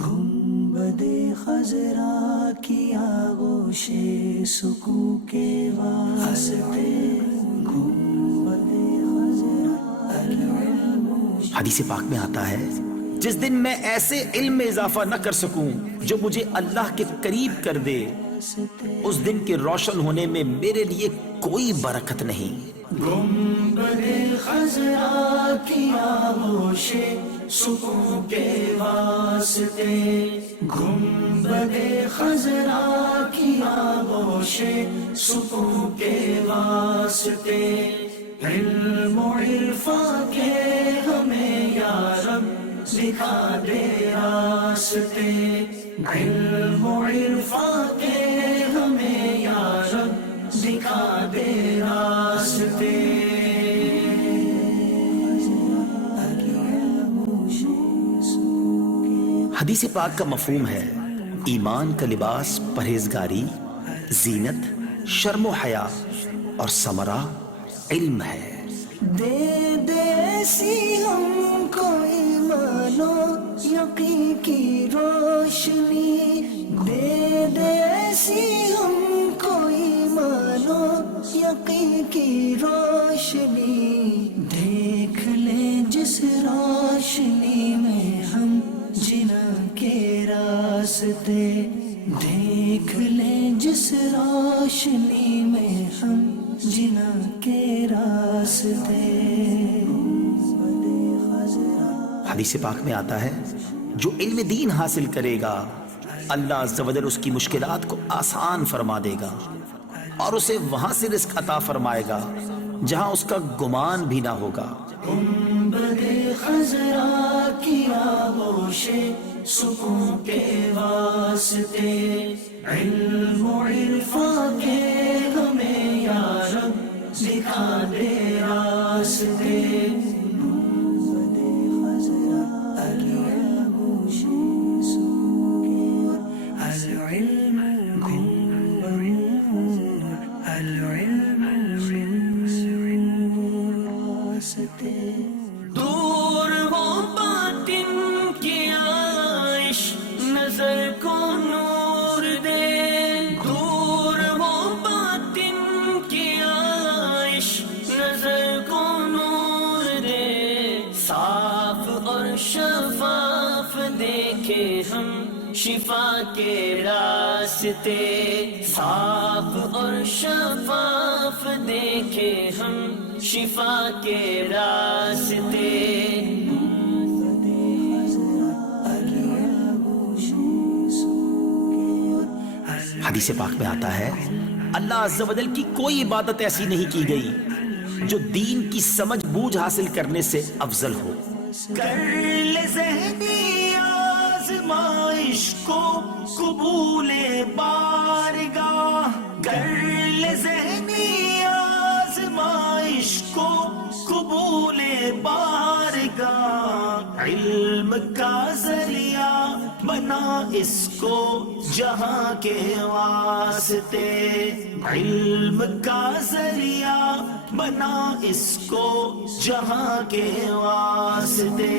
گنبد خضرا کی آغوش سکون کے واسطے گنبد خضرا العلم. حدیث پاک میں آتا ہے جس دن میں ایسے علم میں اضافہ نہ کر سکوں جو مجھے اللہ کے قریب کر دے، اس دن کے روشن ہونے میں میرے لیے کوئی برکت نہیں. گنبد خضرا کی آغوش سکون کے واسطے گنبد خضرا کی آغوش سکون کے واسطے علم و عرفان کے ہمیں یا رب دکھا دے راستے. علم و عرفان کے ہمیں یا رب دکھا دے راستے. حدیث پاک کا مفہوم ہے ایمان کا لباس پرہیزگاری، زینت، شرم و حیا اور ثمرہ علم ہے. دے دے ایسی ہم کو ایمان و یقین کی روشنی، دے دے ایسی ہم کو ایمان و یقین کی روشنی. دیکھ لیں جس روشنی میں ہم جنا کے راستے، دیکھ لیں جس روشنی میں ہم جنا کے راستے. حدیث پاک میں آتا ہے جو علم دین حاصل کرے گا اللہ عز و جل اس کی مشکلات کو آسان فرما دے گا اور اسے وہاں سے رزق عطا فرمائے گا جہاں اس کا گمان بھی نہ ہوگا. گنبد خضرا کی آغوش سکون کے واسطے علم و عرفان کے ہمیں یا رب دکھا دے راستے. گنبد خضرا العلم العلم دور ہو باطن کی عائش نظر کو نور دے، دور ہو باطن کی عائش نظر کو نور دے. صاف اور شفاف دیکھے ہم شفا کے راستے، صاف اور شفاف دیکھے ہم شفا کے راستے. حدیث پاک میں آتا ہے اللہ عز و جل کی کوئی عبادت ایسی نہیں کی گئی جو دین کی سمجھ بوجھ حاصل کرنے سے افضل ہو. کر لے ذہنی آزمائش کو قبول بارگاہ، کر لے ذہنی آزمائش کو قبول بارگاہ. علم کا ذریعہ بنا اس کو جہاں کے واسطے، علم کا ذریعہ بنا اس کو جہاں کے واسطے.